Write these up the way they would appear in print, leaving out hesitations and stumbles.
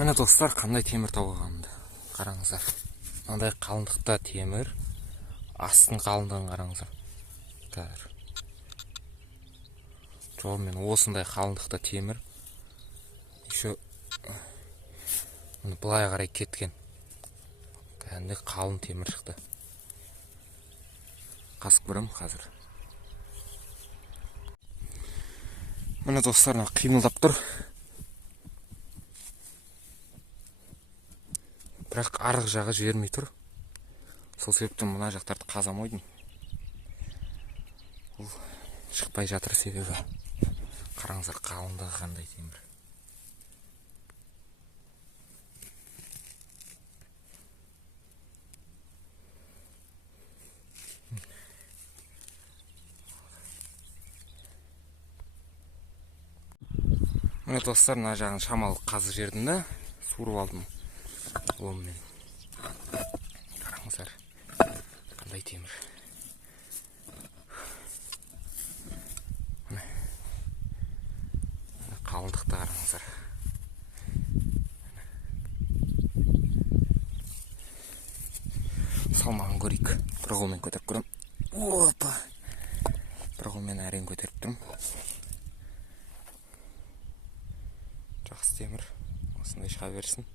Міне достар, қандай темір табылғанымды қараңыздар. Мынандай қалыңдықта темір, астың қалыңдығын қараңыздар. Жолмен осындай қалыңдықта темір. Еще былай қарай кеткен. Кәдімгі қалың темір шықты. Қасық көремін қазір. Міне достар, қимылдап тұр. Бірақ арғы жағы жібермей тұр. Сол себептен мына жақтарды қазам ойдым. Ол шықпай жатыр себебі. Қараңыздар, қалыңдығы қандай темір. Міне достар, мына жағын шамалы қазы жердім да, суырып алдым. Ломмен. Қараңыздар, қандай темір. Қалыңдықты қараңыздар. Салмағын көрейік. Бір қолмен көтеріп көрем. Опа! Бір қолмен әрең көтеріп тұрмын. Жақсы темір. Осындай шыға берсін.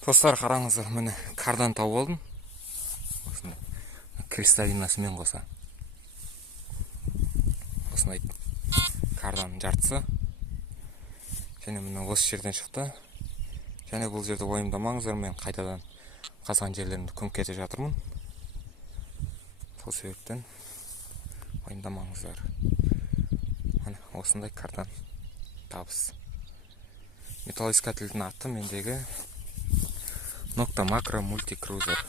Достар, қараңыздар, міне кардан тауып алдым. Осындай кристаллинасымен қоса. Осындай кардан жартысы. Және міне осы жерден шықты. Және бұл жерді ойымдамаңыздар, мен қайтадан қазған жерлерімді көміп кете жатырмын. Сол себептен ойымдамаңыздар. Міне осындай кардан табыс. Металлоискательдің аты мендегі Nokta Makro Multi Cruiser.